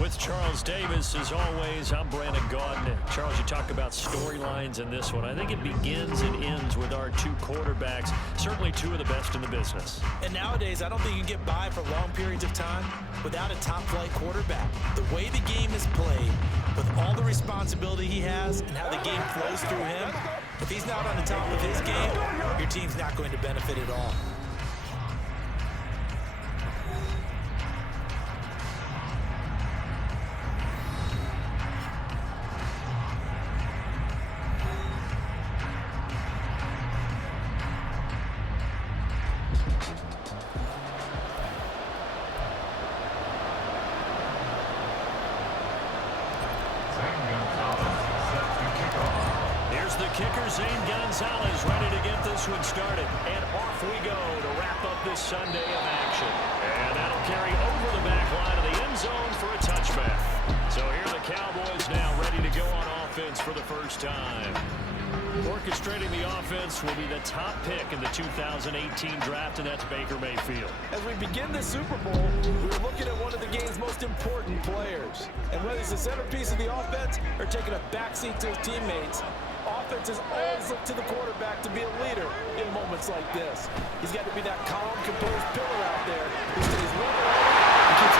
With Charles Davis, as always, I'm Brandon Gaudin. Charles, you talk about storylines in this one. I think it begins and ends with our two quarterbacks, certainly two of the best in the business. And nowadays, I don't think you can get by for long periods of time without a top-flight quarterback. The way the game is played, with all the responsibility he has and how the game flows through him, if he's not on the top of his game, your team's not going to benefit at all. Ready to get this one started, and off we go to wrap up this Sunday of action. And that'll carry over the back line of the end zone for a touchback. So here are the Cowboys now ready to go on offense for the first time. Orchestrating the offense will be the top pick in the 2018 draft, and that's Baker Mayfield. As we begin the Super Bowl, we're looking at one of the game's most important players. And whether he's the centerpiece of the offense or taking a backseat to his teammates, offenses always look to the quarterback to be a leader in moments like this. He's got to be that calm, composed pillar out there who stays level and keeps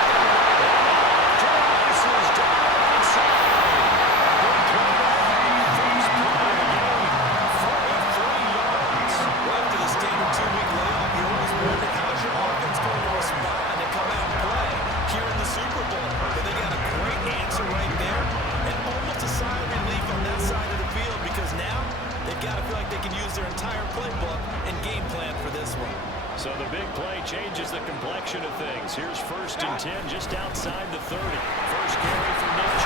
after the standard 2-week layoff, you always wonder how's your offense going to respond and come out and play here in the Super Bowl. But they got a great answer right there and almost a sigh of relief on that side of the field, because now they've got to feel like they can use their entire playbook and game plan for this one. So the big play changes the complexion of things. Here's 1st and 10 just outside the 30. First carry for Mitch.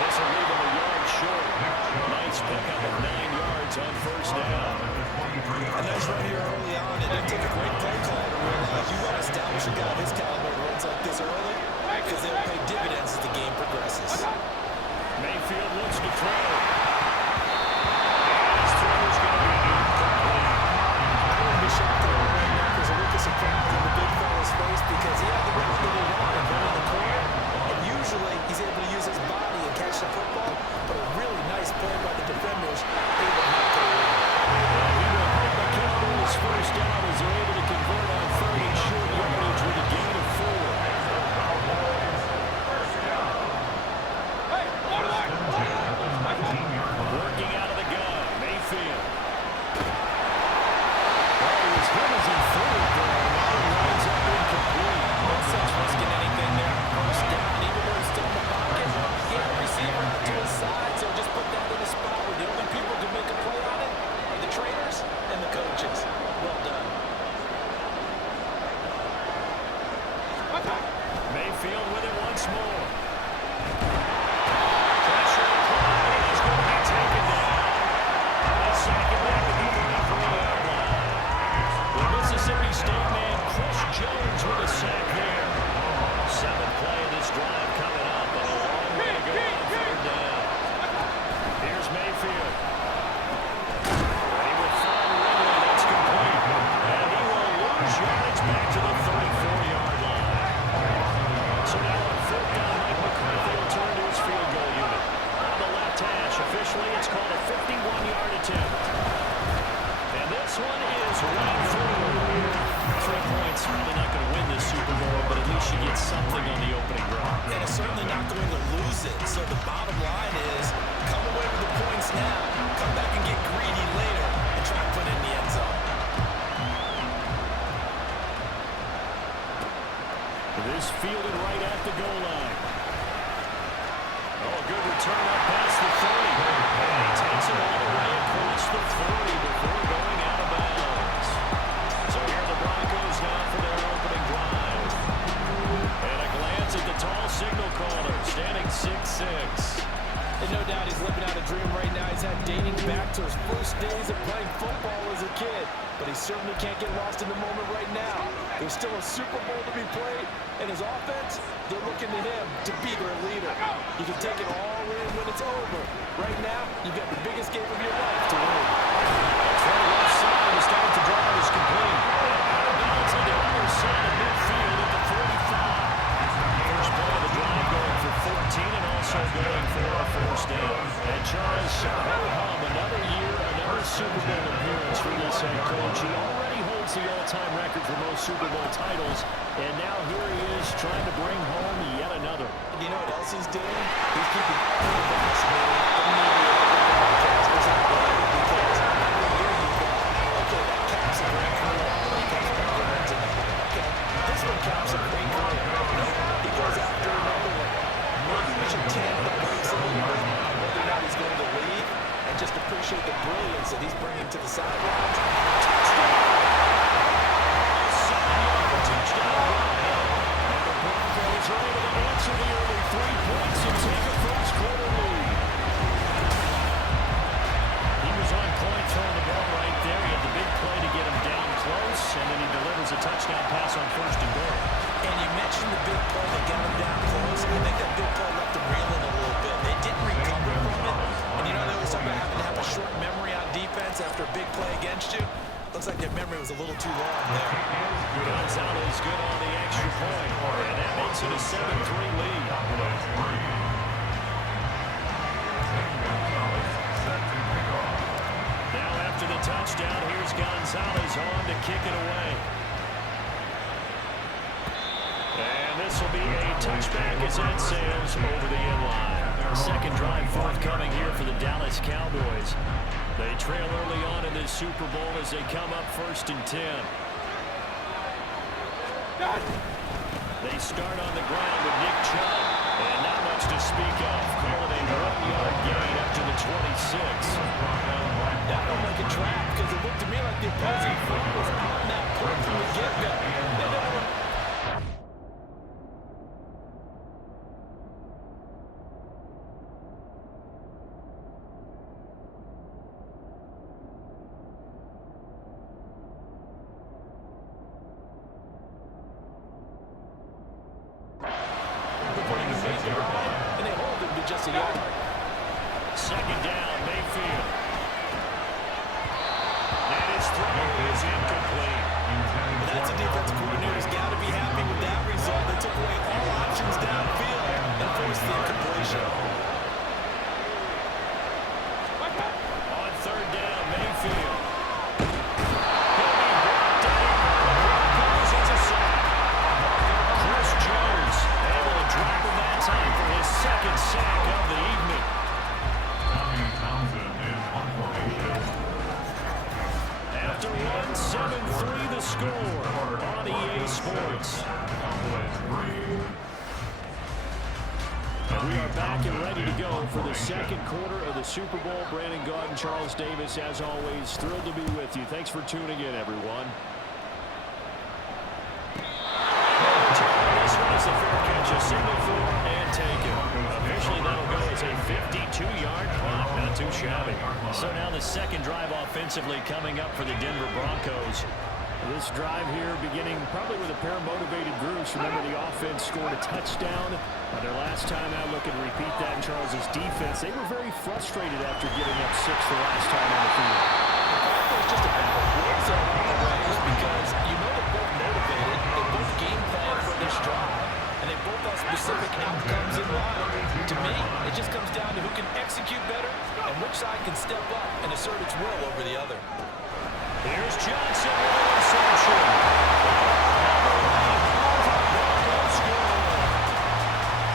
This will leave him a yard short. Nice pickup of 9 yards on 1st down. And that's right here early on, and it took a great play call to realize you want to establish a guy of his caliber who runs like this early, because they'll pay dividends as the game progresses. Mayfield looks to throw. His throw is going to be incomplete. I wouldn't be shocked that right now there's a look of surprise in the big fella's face, because he had the route that he wanted right in the corner, and usually he's able to use his body and catch the football, but a really nice play by the defenders, able to knock it away. He will hold the Cowboys first down as they're able to convert on 3rd and short yardage with a gain of 4. Working out of the gun, Mayfield. Oh, he was hit as he threw it there. Now he winds up incomplete. No sense risking anything there. First down, even though he's still in the pocket. He had a receiver to his side, so just put that in a spot where the only people who can make a play on it are the trainers and the coaches. Well done. Mayfield with it once more. Pressure applied. He's going to be taken down. They sack him back at the 33-yard line. The Mississippi State man, Chris Jones, with a sack there. 7th play of this drive coming up, and a long way to go on 3rd down. Here's Mayfield. He will find Ridley. That's complete. And he will lose yards back to the 34-yard line. So now on 4th down, Mike McCarthy will turn to his field goal unit. On the left hash, officially it's called a 51-yard attempt. And this one is right through. 3 points, probably not going to win this Super Bowl, but at least you get something on the opening drive. And it's certainly not going to lose it. So the bottom line is, come away with the points now, come back and get greedy later, and try to put it in the end zone. This fielded right at the goal line. Oh, good return up past the 30. And he takes it all the way across the 40 before going out of bounds. So here are the Broncos now for their opening drive. And a glance at the tall signal caller, standing 6'6". And no doubt he's living out a dream right now. He's had dating back to his first days of playing football as a kid. But he certainly can't get lost in the moment right now. There's still a Super Bowl to be played, and his offense, they're looking to him to be their leader. You can take it all in when it's over. Right now, you've got the biggest game of your life to win. From the left side, the start to drive is complete. Out of bounds on the other side of midfield at the 45. First play of the drive record for most Super Bowl titles, and now here he is trying to bring home yet another. You know what else he's doing? He's keeping quarterbacks because here you go. Okay, that caps a great career. He comes back and wins it. Okay, this one caps a great career. No, he goes after another one. Maybe we should tamp the brakes a little bit on whether or not he's going to leave and just appreciate the brilliance that he's bringing to the sidelines. Touchdown! Broncos are able to answer the early 3 points and take a first-quarter lead. He was on point throwing the ball right there. He had the big play to get him down close, and then he delivers a touchdown pass on first and goal. And you mentioned the big play that got him down close. I think that big play left him reeling a little bit. They didn't recover from it. And you know, they always talk about having to have a short memory on defense after a big play against you. Looks like their memory was a little too long there. Gonzalez good on the extra point, and that makes it a 7-3 lead. Now after the touchdown, here's Gonzalez on to kick it away. And this will be a touchback as that sails over the inline. Second drive forthcoming here for the Dallas Cowboys. They trail early on in this Super Bowl as they come up 1st and 10. They start on the ground with Nick Chubb, and not much to speak of. Calling a 1-yard gain up to the 26. That looked like a trap because it looked to me like the opposing front was on that play from the get-go. Just a yard. Second down, Mayfield. And his throw is incomplete. Well, that's a defensive coordinator who's got to be happy with that result. They took away all options downfield and forced the incompletion. On third down, Mayfield. Chris Jones able to drop him that time for his second sack of the evening. After one, 7-3 the score on EA Sports. And we are back and ready to go for the second quarter of the Super Bowl. Brandon Gaudin, Charles Davis, as always, thrilled to be with you. Thanks for tuning in, everyone. This one is a fair catch, a single for and taken. Officially, that'll go as a 52-yard punt. Not too shabby. So now the second drive offensively coming up for the Denver Broncos. This drive here beginning probably with a pair of motivated groups. Remember, the offense scored a touchdown on their last time out. Look and repeat that in Charles's defense. They were very frustrated after giving up 6 the last time on the field. It's just a battle of words on the ways because you know they're both motivated. They both game plan for this drive, and they both have specific outcomes in mind. To me, it just comes down to who can execute better and which side can step up and assert its will over the other. Here's Johnson with an interception.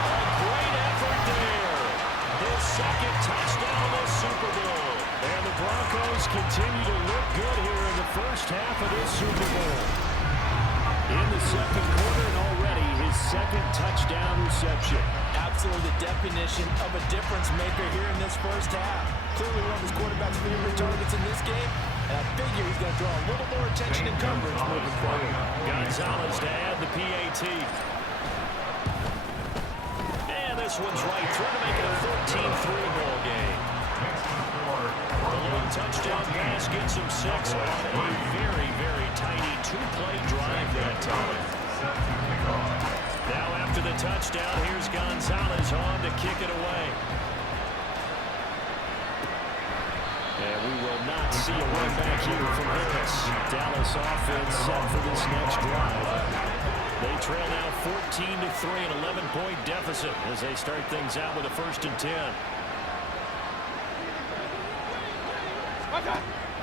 A great effort there. His second touchdown this Super Bowl. And the Broncos continue to look good here in the first half of this Super Bowl. In the second quarter, and already his second touchdown reception. Absolutely the definition of a difference maker here in this first half. Clearly one of his quarterback's favorite targets in this game, and I figure he's going to draw a little more attention and coverage moving forward. Gonzalez to add the PAT. And this one's right through to make it a 13-3 ball game. The long touchdown pass gets him 6 on a very, very tiny 2-play drive that time. Now after the touchdown, here's Gonzalez on to kick it away. And we will not see a run back here from Harris. Dallas offense set for this next drive. They trail now 14-3, an 11-point deficit as they start things out with a 1st and 10.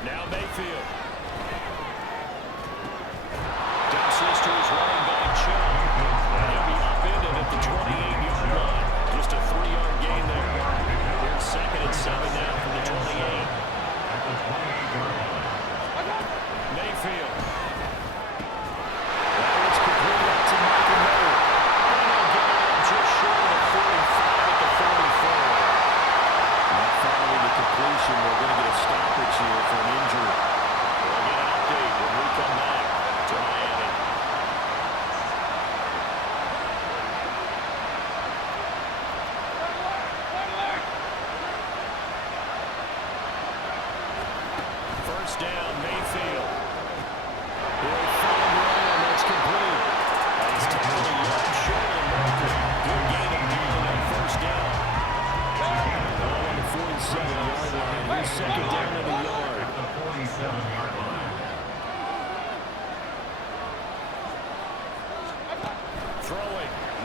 Now Mayfield.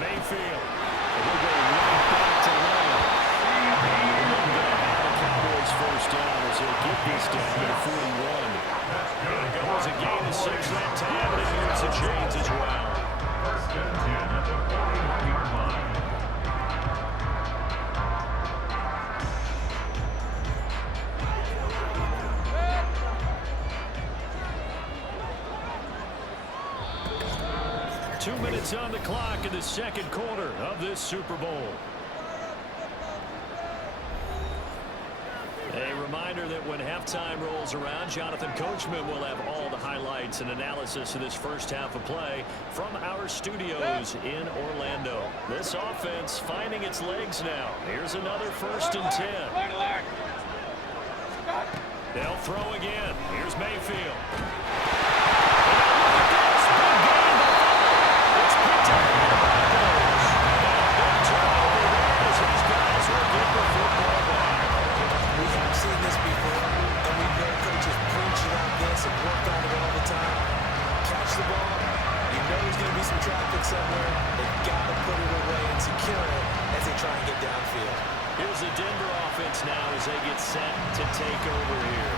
Mayfield. And we'll go right back to Lamb. The Cowboys first down as they get this down to 41. Here it goes, a gain of 6 that time, and here's the chains as well. First and 10 at the 41-yard line. Minutes on the clock in the second quarter of this Super Bowl. A reminder that when halftime rolls around, Jonathan Coachman will have all the highlights and analysis of this first half of play from our studios in Orlando. This offense finding its legs now. Here's another 1st and 10. They'll throw again. Here's Mayfield. Traffic somewhere, they've got to put it away and secure it as they try and get downfield. Here's the Denver offense now as they get set to take over here.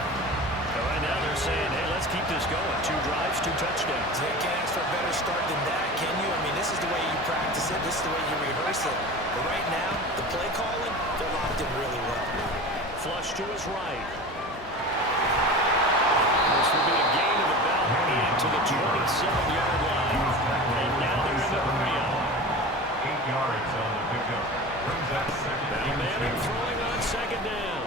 And right now they're saying, hey, let's keep this going. 2 drives, 2 touchdowns. They can't ask for a better start than that, can you? I mean, this is the way you practice it. This is the way you rehearse it. But right now, the play calling, they're locked in really well. Flush to his right. This will be a gain of about 8 to the 27-yard line. And now they're in the area. 8 yards on the pickup. Brings that second. Now Manning throwing on second down.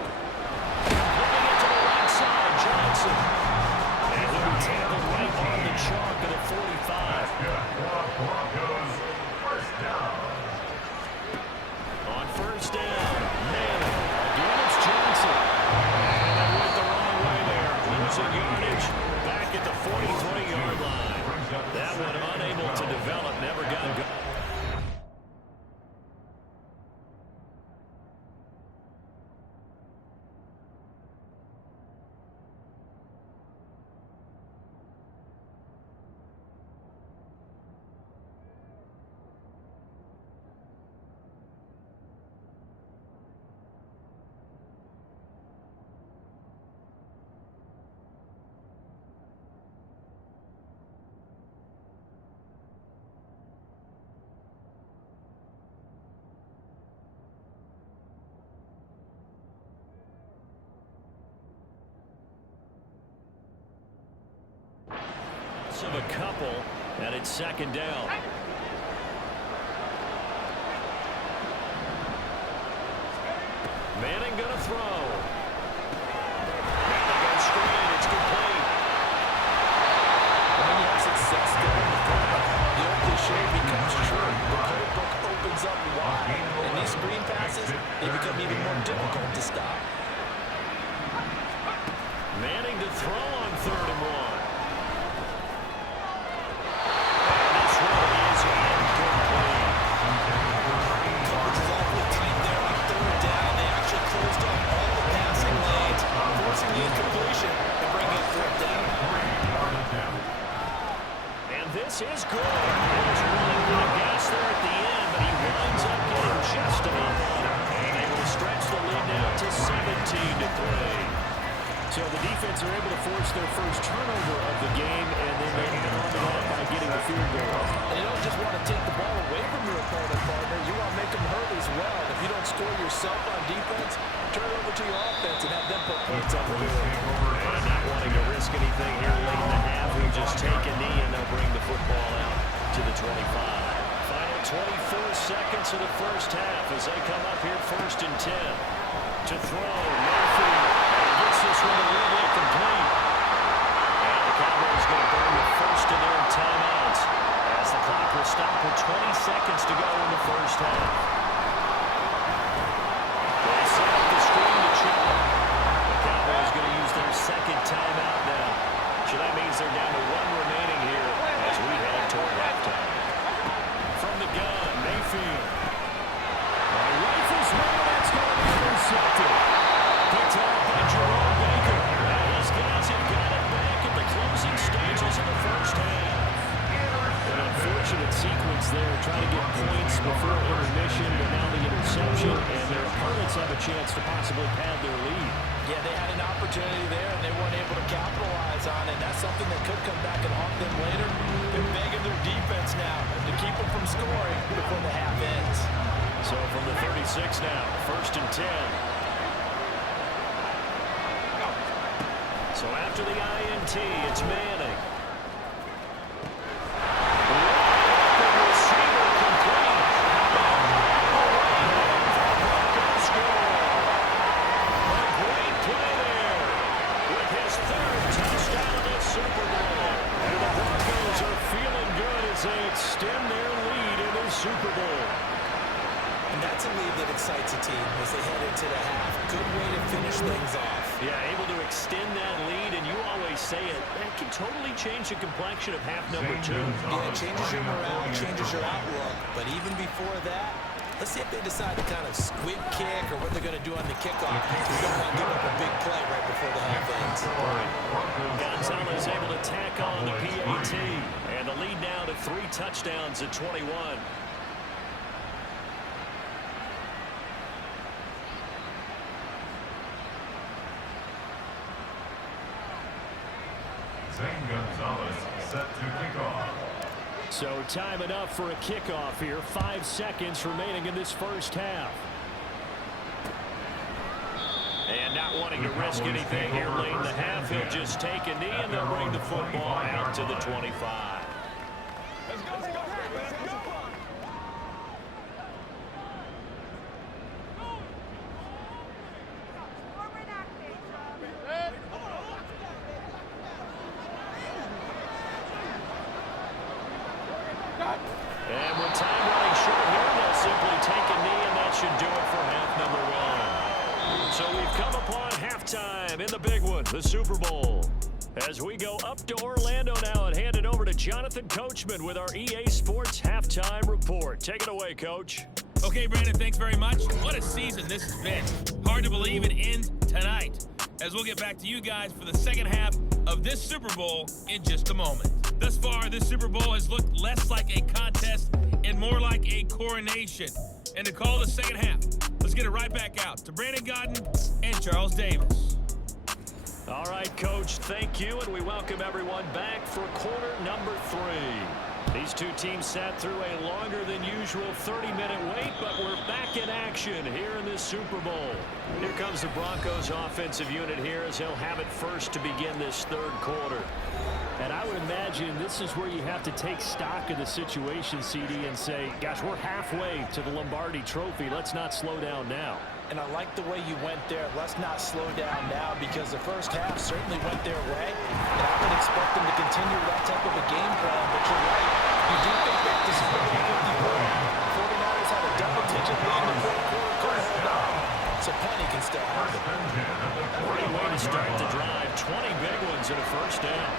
Looking it to the right side, Johnson. And he'll be tackled right on the chalk at the 45. Broncos first down. On first down, Manning. Again, it's Johnson. And they went the wrong way there. Losing yardage back at the 43-yard line. That one unable to develop, never got going. Of a couple, and it's second down. Manning gonna throw. Now they got a screen. It's complete. When you have success there, the old cliche becomes true. The playbook opens up wide, and these screen passes, they become even more difficult to stop. Manning to throw on 3rd and 1. This is good. There's really good gas there at the end, but he winds up getting just enough on it. And they will stretch the lead now to 17-3. So the defense are able to force their first turnover of the game, and then they end on that by getting the field goal. And you don't just want to take the ball away from your opponent, partner. You want to make them hurt as well. If you don't score yourself on defense, turn it over to your offense and have them put points on the board. And not wanting to risk anything here late in the half, we just take a knee and they'll bring the football out to the 25. Final 24 seconds of the first half as they come up here 1st and 10. To throw, Mayfield. Gets this one a little bit complete. And the Cowboys going to burn the first of their timeouts as the clock will stop with 20 seconds to go in the first half. They set up the screen to Chubb. The Cowboys going to use their second timeout now. So that means they're down to 1 remaining here as we head toward halftime. From the gun, Mayfield. Rifles one, that's going to be intercepted. Picked off by Jerome Baker. And his guys have got it back at the closing stages of the first half. An unfortunate sequence there, trying to get points before intermission, but now the interception, and their opponents have a chance to possibly pad their lead. Yeah, they had an opportunity there, and they weren't able to capitalize on it. That's something that could come back and haunt them later. They're begging their defense now to keep them from scoring before the half ends. So from the 36 now, 1st and 10. So after the INT, it's Manning. Extend their lead in the Super Bowl. And that's a lead that excites a team as they head into the half. Good way to finish things off. Yeah, able to extend that lead, and you always say it, that can totally change the complexion of half number 2. Yeah, it changes your morale, changes your outlook. But even before that, let's see if they decide to kind of squib kick or what they're going to do on the kickoff. You're going to give up a big play right before the half ends. Gonzalez able to tack on the PAT. And the lead now to 3 touchdowns at 21. Gonzalez set to kick off. So time enough for a kickoff here. 5 seconds remaining in this first half. And not wanting to risk anything here late in the half, he'll just take a knee and they'll bring the football out to the 25. And with time running short here, they'll simply take a knee, and that should do it for half number 1. So we've come upon halftime in the big one, the Super Bowl. As we go up to Orlando now and hand it over to Jonathan Coachman with our EA Sports Halftime Report. Take it away, Coach. Okay, Brandon, thanks very much. What a season this has been. Hard to believe it ends tonight, as we'll get back to you guys for the second half of this Super Bowl in just a moment. Thus far, this Super Bowl has looked less like a contest and more like a coronation. And to call the second half, let's get it right back out to Brandon Gaudin and Charles Davis. All right, Coach, thank you, and we welcome everyone back for quarter number 3. These two teams sat through a longer than usual 30-minute wait, but we're back in action here in this Super Bowl. Here comes the Broncos offensive unit here as they'll have it first to begin this third quarter. And I would imagine this is where you have to take stock of the situation, CD, and say, gosh, we're halfway to the Lombardi Trophy. Let's not slow down now. And I like the way you went there. Let's not slow down now, because the first half certainly went their way. And I would expect them to continue that type of a game plan. But you're right. You do think that this is going to be 50-point. 49ers had a double-digit lead in the fourth quarter. Could hold on. So Penny can still have it. Great way to start the drive. 20 big ones in a first down.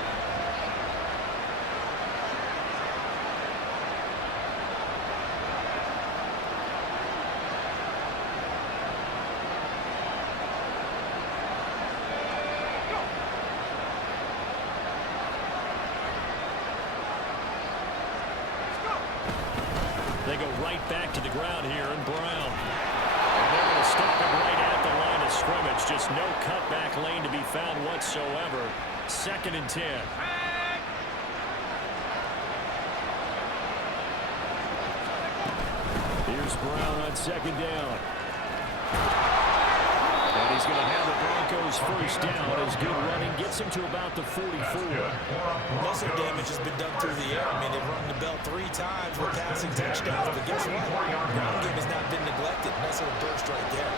They go right back to the ground here in Brown. And they're going to stop it right at the line of scrimmage. Just no cutback lane to be found whatsoever. 2nd and 10. Here's Brown on 2nd down. And he's going to have the Broncos first down as good running gets him to about the 44. Muscle damage has been done through the air. I mean, they've rung the bell 3 times with passing touchdowns. But guess what? Ground game has not been neglected. Nice little burst right there.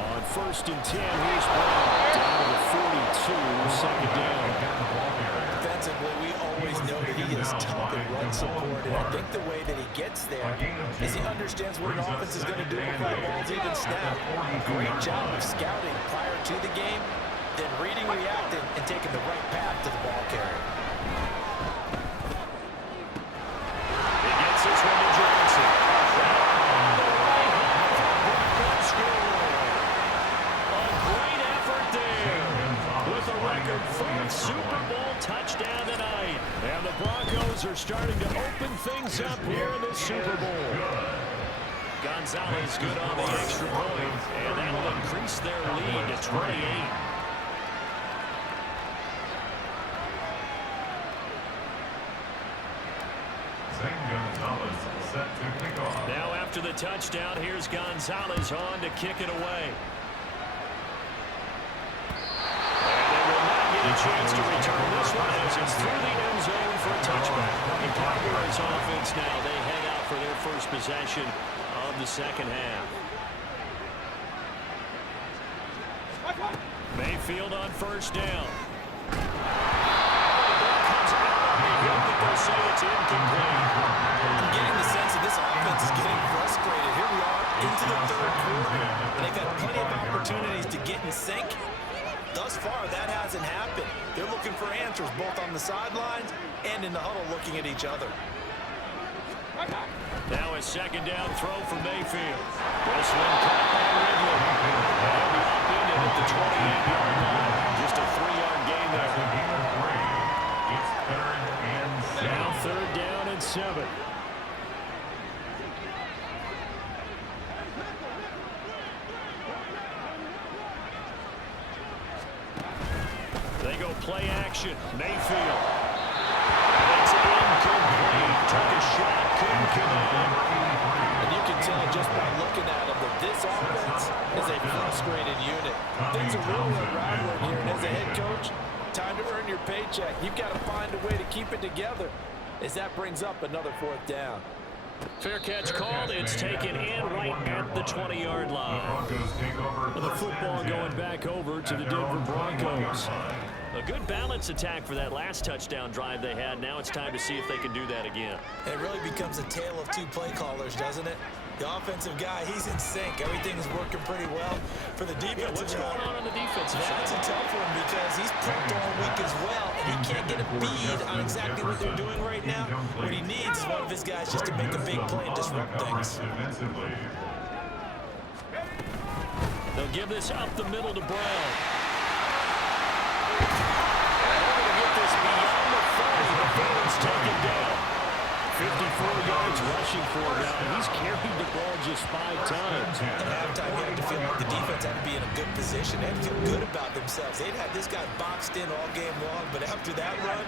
On 1st and 10, here's Brown down to the 42, 2nd down. Defensively, we always know that he is tough in run support, and I think the way that he gets there is he understands what an offense is going to do before the ball's even snapped. Great job of scouting prior to the game, then reading, reacting, and taking the right path to the ball carrier. He gets this one to Johnson. A great effort there with a record 4th Super Bowl touchdown tonight. And the Broncos are starting to open things up here in the Super Bowl. Gonzalez good on the extra point, and that'll increase their lead to 28. Set to kick off. Now after the touchdown, here's Gonzalez on to kick it away. And they will not get a chance to return this one as it's through the end zone for a touchback. The Cowboys offense now, they head out for their first possession of the second half. Mayfield on first down. The ball comes out on the hip, but they'll say it's incomplete. I'm getting the sense that this offense is getting frustrated. Here we are into the third quarter, and they've had plenty of opportunities to get in sync. Thus far, that hasn't happened. They're looking for answers both on the sidelines and in the huddle looking at each other. Now a second down throw for Mayfield. This one caught by Ridley. And locked in at the 28-yard line. Just a 3-yard gain there. It's 3rd and 7. Now 3rd down and 7. They go play action. Mayfield. It's incomplete. Took a shot. Couldn't connect. And you can tell just by looking at them that this offense is a frustrated unit. Things are really unraveling here, and as a head coach, time to earn your paycheck. You've got to find a way to keep it together as that brings up another 4th down. Fair catch called. It's taken in right at the 20-yard line. Broncos take over. The football going back over to the Denver Broncos. A good balance attack for that last touchdown drive they had. Now it's time to see if they can do that again. It really becomes a tale of two play callers, doesn't it? The offensive guy, he's in sync. Everything's working pretty well. For the defensive What's guy, going on the defensive side? that's a tough one because he's prepped all week as well, and he can't get a bead on exactly what they're doing right now. What he needs is one of his guys just to make a big play and disrupt things. Defensively. They'll give this up the middle to Brown. And they're going to get this beyond the 40 before it's taken down. 54 yards rushing for him now. He's carried the ball just 5 times. At halftime, you have to feel like the defense had to be in a good position. They had to feel good about themselves. They'd had this guy boxed in all game long, but after that run,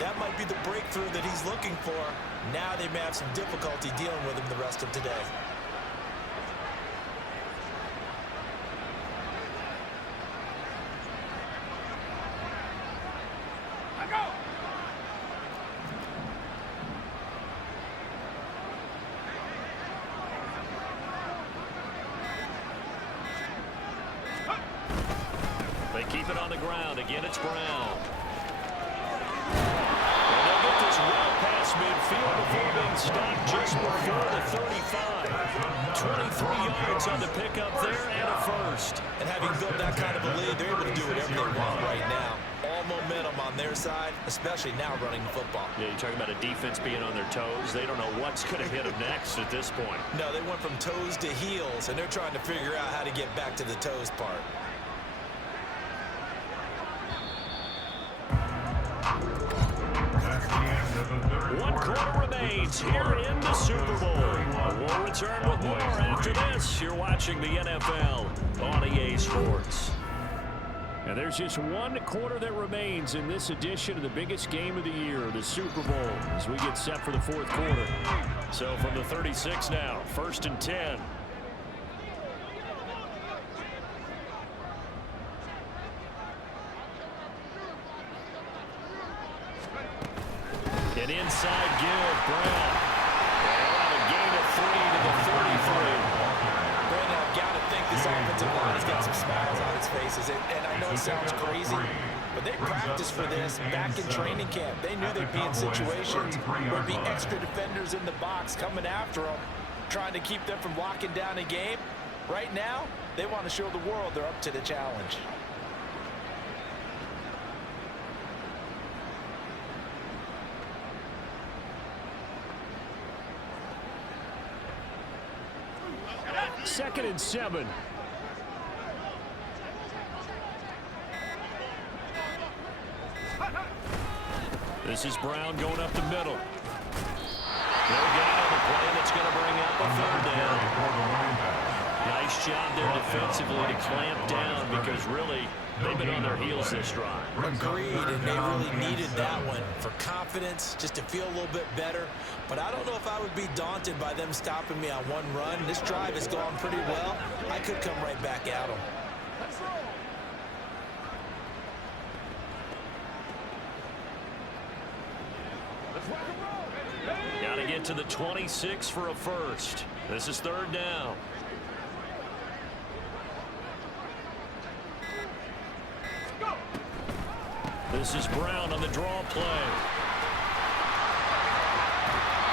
that might be the breakthrough that he's looking for. Now they may have some difficulty dealing with him the rest of today. They keep it on the ground. Again, it's Brown. And they'll get this well past midfield before being stopped just before the 35. 23 yards on the pickup there and a first. And having built that kind of a lead, they're able to do whatever they want right now. All momentum on their side, especially now running the football. Yeah, you're talking about a defense being on their toes. They don't know what's going to hit them next at this point. No, they went from toes to heels, and they're trying to figure out how to get back to the toes part. That's the end of the 3rd 1 quarter remains here in the Super Bowl. We'll return with more after this. You're watching the NFL on EA Sports. And there's just 1 quarter that remains in this edition of the biggest game of the year, the Super Bowl, as we get set for the 4th quarter. So from the 36 now, 1st and 10. An inside give, Brown. And a gain of 3 to the 33. Brandon, I've got to think this offensive line has got some smiles on its faces. And I know it sounds crazy, but they practiced for this back in training camp. They knew they'd be in situations where there'd be extra defenders in the box coming after them, trying to keep them from locking down a game. Right now, they want to show the world they're up to the challenge. 2nd and 7. This is Brown going up the middle. No gain on the play. That's going to bring up a 3rd down. Nice job there defensively to clamp down because really they've been on their heels this drive. Agreed, and they really needed that one for confidence, just to feel a little bit better. But I don't know if I would be daunted by them stopping me on one run. This drive has gone pretty well. I could come right back at them. Got to get to the 26 for a first. This is 3rd down. This is Brown on the draw play.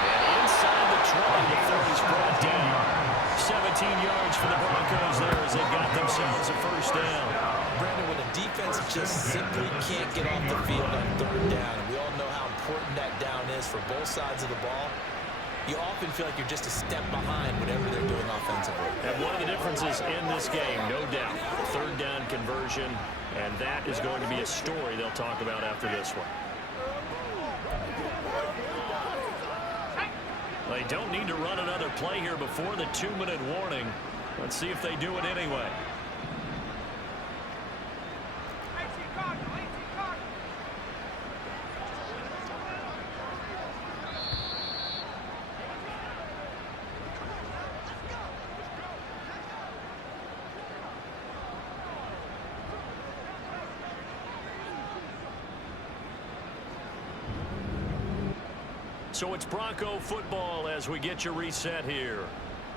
And inside the 20, the 30's brought down. 17 yards for the Broncos there as they got themselves a first down. Brandon, when a defense just simply can't get off the field on 3rd down, and we all know how important that down is for both sides of the ball, you often feel like you're just a step behind whatever they're doing offensively. And one of the differences in this game, no doubt, the 3rd down conversion, and that is going to be a story they'll talk about after this one. They don't need to run another play here before the 2-minute warning. Let's see if they do it anyway. So it's Bronco football as we get you reset here.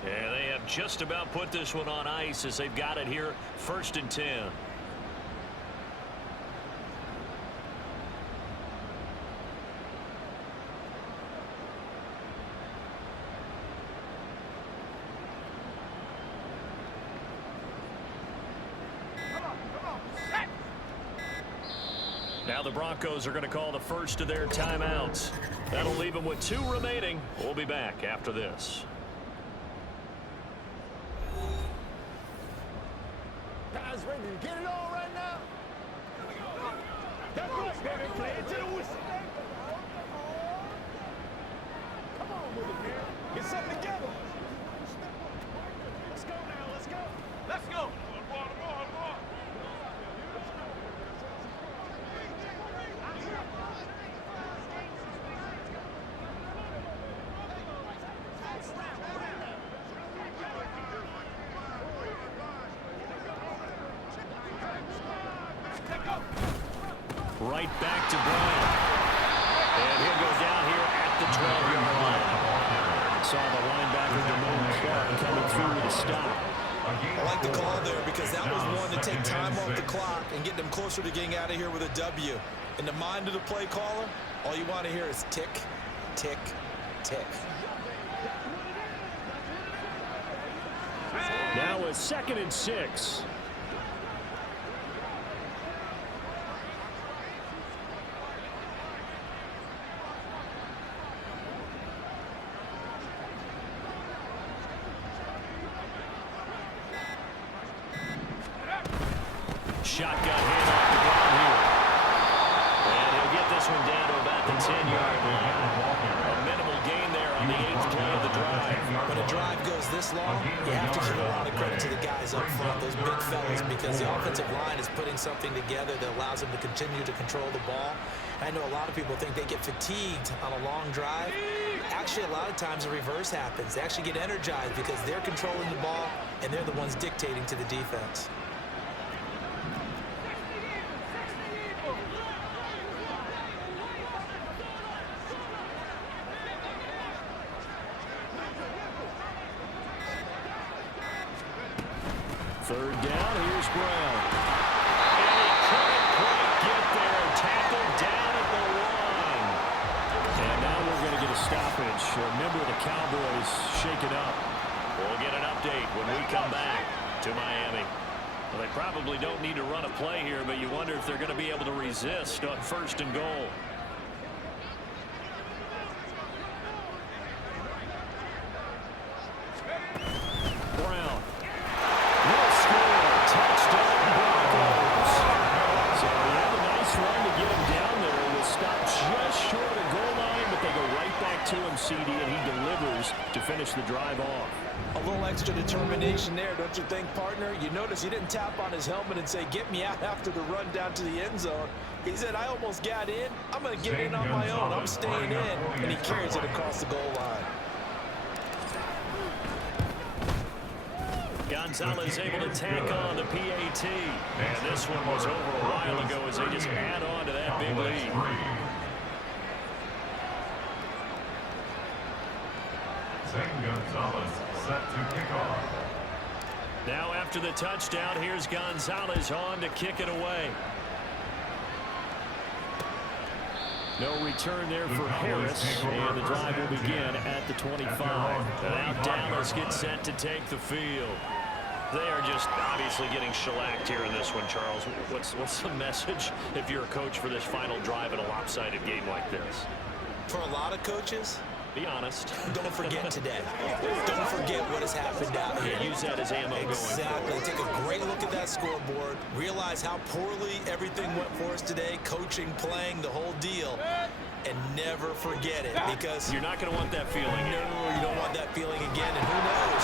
And they have just about put this one on ice as they've got it here, 1st and 10. Now the Broncos are going to call the first of their timeouts. That'll leave them with 2 remaining. We'll be back after this. Guys ready to get it on right now? That's right, baby. Play it to the whistle. Come on with it, man. Get something together. Let's go now. Let's go. Let's go. Right back to Brown. And he'll go down here at the 12-yard line. Saw the linebacker, Damone Clark, coming through with a stop. I like the call there because that was one to take time off the clock and get them closer to getting out of here with a W. In the mind of the play caller, all you want to hear is tick, tick, tick. Now a 2nd and 6. Shotgun hit off the ground here. And he'll get this one down to about the 10-yard line. A minimal gain there on the 8th play of the drive. When a drive goes this long, you have to give a lot of credit to the guys up front, those big fellas, because the offensive line is putting something together that allows them to continue to control the ball. I know a lot of people think they get fatigued on a long drive. Actually, a lot of times the reverse happens. They actually get energized because they're controlling the ball, and they're the ones dictating to the defense. Third down, here's Brown. And he couldn't quite get there. Tackled down at the line. And now we're going to get a stoppage. Remember, the Cowboys shake it up. We'll get an update when we come back to Miami. Well, they probably don't need to run a play here, but you wonder if they're going to be able to resist on 1st and goal. Brown finish the drive off. A little extra determination there, don't you think, partner? You notice he didn't tap on his helmet and say, get me out after the run down to the end zone. He said, I almost got in. I'm going to get in on my own. I'm staying in. And he carries it across the goal line. Gonzalez able to tack on the PAT. And this one was over a while ago as they just add on to that big lead. Zane Gonzalez set to kick off. Now after the touchdown, here's Gonzalez on to kick it away. No return there for Harris, and the drive will begin at the 25. And now Dallas gets set to take the field. They are just obviously getting shellacked here in this one, Charles. What's the message if you're a coach for this final drive in a lopsided game like this? For a lot of coaches, be honest. don't forget today. Don't forget what has happened out here. Use that as ammo Exactly. going forward. Take a great look at that scoreboard. Realize how poorly everything went for us today. Coaching, playing, the whole deal. And never forget it, because you're not going to want that feeling. No, you don't want that feeling again. And who knows?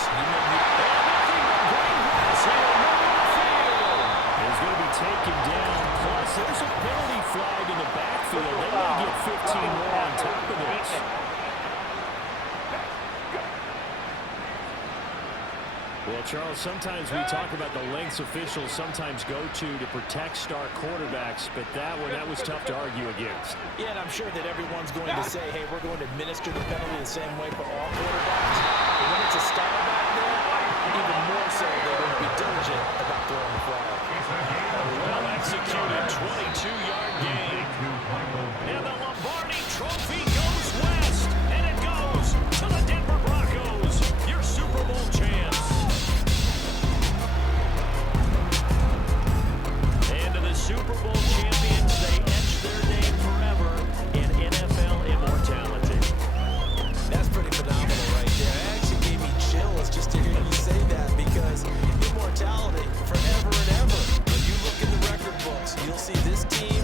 Is going to be taken down. Plus, there's a penalty flag in the backfield. They may get 15 more on top of this. Well, Charles, sometimes we talk about the lengths officials sometimes go to protect star quarterbacks, but that was tough to argue against. Yeah, and I'm sure that everyone's going to say, hey, we're going to administer the penalty the same way for all quarterbacks. But when it's a star back there, even more so, they're going to be diligent about throwing the flag. Well executed 22-yard gain. And the Lombardi Trophy goes west, and it goes to the Denver Broncos, your Super Bowl champs. And to the Super Bowl champions, they etch their name forever in NFL immortality. That's pretty phenomenal right there. It actually gave me chills just to hear you say that, because immortality forever and ever. When you look in the record books, you'll see this team